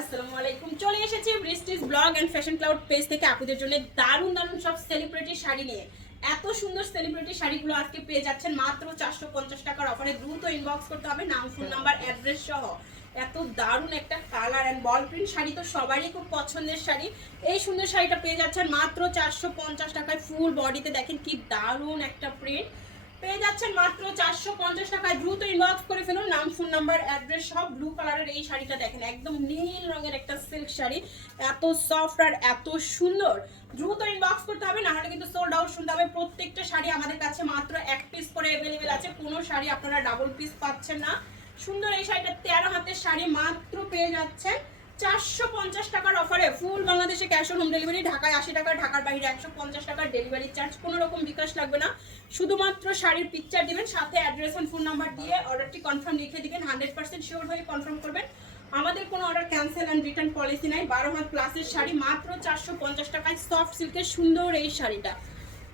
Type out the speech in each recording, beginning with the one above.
আসসালামু আলাইকুম। চলে এসেছি বৃষ্টিস blog and fashion cloud page থেকে জন্য দারুণ দারুণ সব সেলিব্রিটি শাড়ি নিয়ে। এত সুন্দর সেলিব্রিটি শাড়িগুলো আজকে পেয়ে যাচ্ছেন মাত্র চারশো পঞ্চাশ টাকার অফারে দ্রুত ইনবক্স করতে হবে, নাম ফোন নাম্বার অ্যাড্রেস সহ। এত দারুণ একটা colour and ball print sari তো সবারই খুব পছন্দের শাড়ি। এই সুন্দর শাড়িটা পেয়ে যাচ্ছেন মাত্র চারশো পঞ্চাশ টাকায় ফুল বডিতে দেখেন কি দারুণ একটা প্রিন্ট পেয়ে যাচ্ছেন মাত্র চারশো পঞ্চাশ টাকায়। দ্রুত ইনবক্স করে ফেলুন। নাম ফোন নাম্বার অ্যাড্রেস সব ব্লু কালারের এই শাড়িটা দেখেন। একদম নীল রঙের একটা সিল্ক শাড়ি। এত সফট আর এত সুন্দর। দ্রুত ইনবক্স করতে হবে না হলে কিন্তু সোল্ড আউট শুনতে হবে। প্রত্যেকটা শাড়ি আমাদের কাছে মাত্র এক পিস করে অ্যাভেলেবেল আছে। কোনো শাড়ি আপনারা ডাবল পিস পাচ্ছেন না। সুন্দর এই শাড়িটা তেরো হাতের শাড়ি মাত্র পেয়ে যাচ্ছেন। চারশো পঞ্চাশ টাকার অফারে ফুল বাংলাদেশে ক্যাশ অন হোম ডেলিভারি ঢাকায় আশি টাকা, ঢাকার বাইরে একশো পঞ্চাশ টাকার ডেলিভারি চার্জ কোনো রকম বিকাশ লাগবে না। শুধুমাত্র শাড়ির পিকচার দিবেন, সাথে অ্যাড্রেস অ্যান্ড ফোন নাম্বার দিয়ে অর্ডারটি কনফার্ম লিখে দিবেন হান্ড্রেড পার্সেন্ট শিওর হয়ে কনফার্ম করবেন। আমাদের কোনো order cancel and return policy নাই, বারো হাত প্লাসের শাড়ি, মাত্র চারশো পঞ্চাশ টাকায় সফট সিল্কের সুন্দর এই শাড়িটা।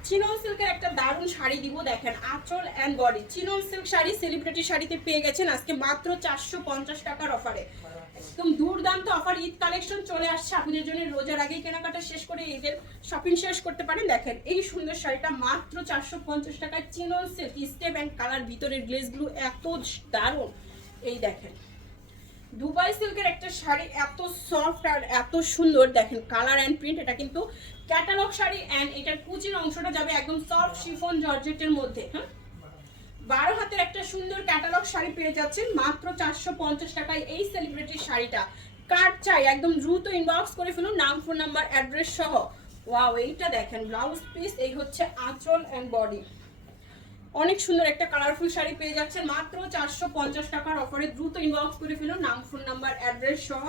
চিনন সিল্কের একটা দারুণ শাড়ি দিব, দেখেন, আঁচল and body chinon silk sari celebrity শাড়িতে পেয়ে গেছেন আজকে মাত্র চারশো পঞ্চাশ টাকার অফারে একদম দুর্দান্ত অফার ঈদ কালেকশন চলে আসছে। আপনাদের জন্য রোজার আগেই কেনাকাটা শেষ করে ঈদের শপিং শেষ করতে পারেন। দেখেন, এই সুন্দর শাড়িটা মাত্র চারশো পঞ্চাশ টাকায় chinon silk step and colour ভিতরের গ্লেসগুলো এত দারুণ। এই দেখেন, দুবাই সিল্কের একটা শাড়ি এত সফট আর এত সুন্দর। দেখেন কালার অ্যান্ড প্রিন্ট এটা কিন্তু ক্যাটালগ শাড়ি অ্যান্ড এটার কুচির অংশটা যাবে একদম সফট শিফন জর্জেটের মধ্যে। হ্যাঁ? বারো হাতের একটা সুন্দর ক্যাটালগ শাড়ি পেয়ে যাচ্ছেন। মাত্র চারশো পঞ্চাশ টাকায় এই সেলিব্রিটির শাড়িটা। কার চাই? একদম দ্রুত ইনবক্স করে ফেলুন, নাম ফোন নাম্বার অ্যাড্রেস সহ। ওয়াও এইটা দেখেন ব্লাউজ পিস এই হচ্ছে আঁচল অ্যান্ড বডি অনেক সুন্দর একটা কালারফুল শাড়ি পেয়ে যাচ্ছেন। মাত্র চারশো পঞ্চাশ টাকার অফারে দ্রুত ইনবক্স করে ফেলুন, নাম ফোন নাম্বার অ্যাড্রেস সহ।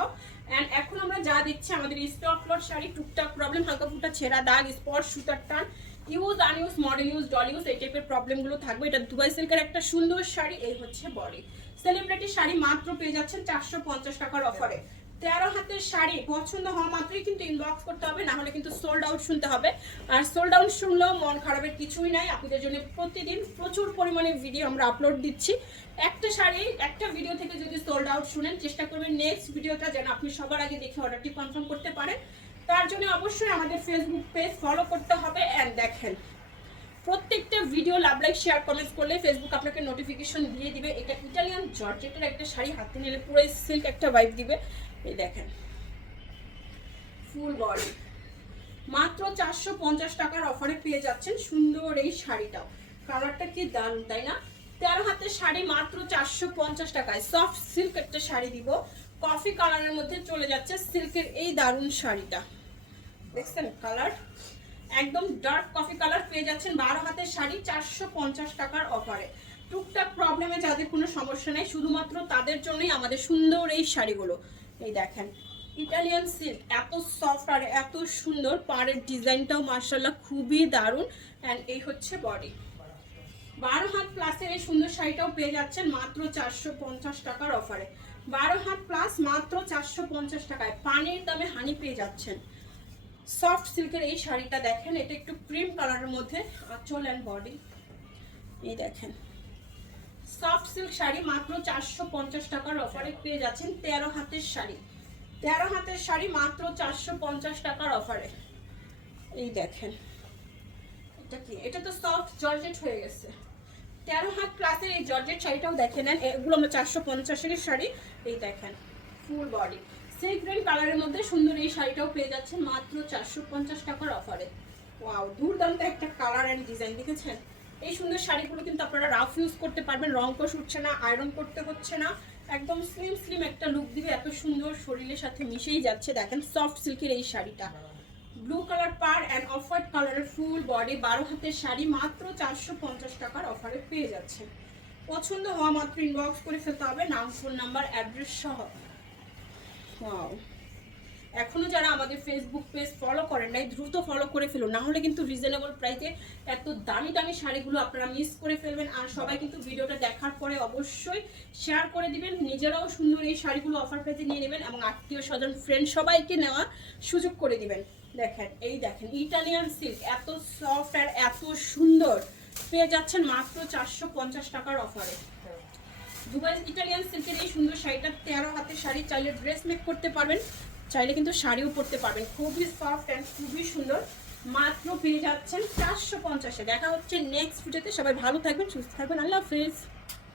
অ্যান্ড এখন আমরা যা দিচ্ছি, আমাদের স্টক ফ্লট শাড়ি, টুকটাক প্রবলেম হালকা ফুটা ছেঁড়া দাগ স্পট সুতার টান। Use unused model use doll use এই টাইপের প্রবলেমগুলো থাকবে। এটা দুবাই সিল্কের একটা সুন্দর শাড়ি, এই হচ্ছে বডি সেলিব্রিটি শাড়ি মাত্র পেয়ে যাচ্ছেন চারশো পঞ্চাশ টাকার অফারে তেরো হাতের শাড়ি পছন্দ হওয়া মাত্রই কিন্তু ইনবক্স করতে হবে, না হলে কিন্তু সোল্ড আউট শুনতে হবে। আর সোল্ড আউট শুনলেও মন খারাপের কিছুই নাই। আপনাদের জন্য প্রতিদিন প্রচুর পরিমাণে ভিডিও আমরা আপলোড দিচ্ছি। একটা শাড়ি, একটা ভিডিও থেকে যদি সোল্ড আউট শুনেন, চেষ্টা করবেন নেক্সট ভিডিওটা যেন আপনি সবার আগে দেখে অর্ডারটি কনফার্ম করতে পারেন। তার জন্য অবশ্যই আমাদের ফেসবুক পেজ ফলো করতে হবে অ্যান্ড দেখেন। প্রত্যেকটা video love like share comments করলে ফেসবুক আপনাকে নোটিফিকেশন দিয়ে দিবে। এটা ইটালিয়ান জর্জেটের একটা শাড়ি, হাতে নিলে পুরো সিল্ক একটা ভাইব দিবে। এই দেখেন। ফুল বডি মাত্র চারশো পঞ্চাশ টাকার অফারে পেয়ে যাচ্ছেন সুন্দর এই শাড়িটাও। কালারটা কি দারুণ তাই না? তেরো হাতের শাড়ি মাত্র চারশো পঞ্চাশ টাকায়। সফট সিল্ক একটা শাড়ি দিব। কফি কালারের মধ্যে চলে যাচ্ছে সিল্কের এই দারুণ শাড়িটা। দেখছেন কালার? একদম ডার্ক কফি কালার পেয়ে যাচ্ছেন বারো হাতের শাড়ি, চারশো পঞ্চাশ টাকার অফারে টুকটাক প্রবলেমে যাদের কোনো সমস্যা নেই, শুধুমাত্র তাদের জন্যই আমাদের সুন্দর এই শাড়িগুলো। এই দেখেন ইটালিয়ান সিল্ক এত সফট আর এত সুন্দর, পাড়ের ডিজাইনটাও মার্শাল্লাহ খুবই দারুণ। অ্যান্ড এই হচ্ছে বডি বারো হাত প্লাসের এই সুন্দর শাড়িটাও পেয়ে যাচ্ছেন মাত্র চারশো পঞ্চাশ টাকার অফারে বারো হাত প্লাস মাত্র চারশো পঞ্চাশ টাকায়। পানির দামে হানি পেয়ে যাচ্ছেন। সফট সিল্কের এই শাড়িটা দেখেন, এটা একটু ক্রিম কালারের মধ্যে আঁচল অ্যান্ড বডি এই দেখেন। সফট সিল্ক শাড়ি মাত্র চারশো পঞ্চাশ টাকার অফারে পেয়ে যাচ্ছেন তেরো হাতের শাড়ি। তেরো হাতের শাড়ি মাত্র চারশো পঞ্চাশ টাকার অফারে এই দেখেন। এটা কি? এটা তো সফট জর্জেট হয়ে গেছে। তেরো হাত প্লাসের এই জর্জেট শাড়িটাও দেখে নেন, এগুলো আমরা চারশো পঞ্চাশের শাড়ি। এই দেখেন ফুল বডি গ্রিন কালারের মধ্যে সুন্দর এই শাড়িটাও পেয়ে যাচ্ছে মাত্র চারশো পঞ্চাশ টাকার অফারে ওয়াও দুর্দান্ত একটা কালার অ্যান্ড ডিজাইন দেখেছেন? এই সুন্দর শাড়িগুলো কিন্তু আপনারা রাফ ইউজ করতে পারবেন, রং কোষ উঠছে না আয়রন করতে হচ্ছে না। একদম স্লিম স্লিম একটা লুক দিবে, এত সুন্দর শরীরের সাথে মিশেই যাচ্ছে, দেখেন সফট সিল্কের এই শাড়িটা। ব্লু কালার পার অ্যান্ড অফ হোয়াইট কালারের ফুল বডি বারো হাতের শাড়ি, মাত্র চারশো পঞ্চাশ টাকার অফারে পেয়ে যাচ্ছে পছন্দ হওয়া মাত্র ইনবক্স করে ফেলতে হবে, নাম ফোন নাম্বার অ্যাড্রেস সহ। এখনও যারা আমাদের ফেসবুক পেজ ফলো করেন নাই, দ্রুত ফলো করে ফেলুন। না হলে কিন্তু রিজনেবল প্রাইসে এত দামি দামি শাড়িগুলো আপনারা মিস করে ফেলবেন। আর সবাই কিন্তু ভিডিওটা দেখার পরে অবশ্যই শেয়ার করে দিবেন। নিজেরাও সুন্দর এই শাড়িগুলো অফার প্রাইসে নিয়ে নেবেন এবং আত্মীয় স্বজন ফ্রেন্ড সবাইকে নেওয়া সুযোগ করে দিবেন। দেখেন, এই দেখেন ইটালিয়ান সিল্ক এত সফট আর এত সুন্দর। পেয়ে যাচ্ছেন মাত্র চারশো পঞ্চাশ টাকার অফারে দুবাই ইটালিয়ান সিল্কের এই সুন্দর শাড়িটা তেরো হাতের শাড়ি, চাইলে ড্রেস মেক করতে পারবেন, চাইলে কিন্তু শাড়িও পরতে পারবেন। খুবই সফট অ্যান্ড খুবই সুন্দর। মাত্র পেয়ে যাচ্ছেন চারশো পঞ্চাশে। দেখা হচ্ছে নেক্সট ভিডিওতে সবাই ভালো থাকবেন, সুস্থ থাকবেন। আল্লাহ হাফিজ।